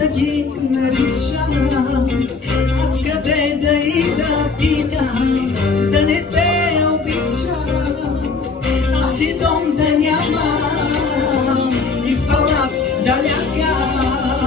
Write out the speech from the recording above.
да ги наричам, аз къде да и да пинам, да не те обичам, аз и дом да нямам, и в палас да лягам.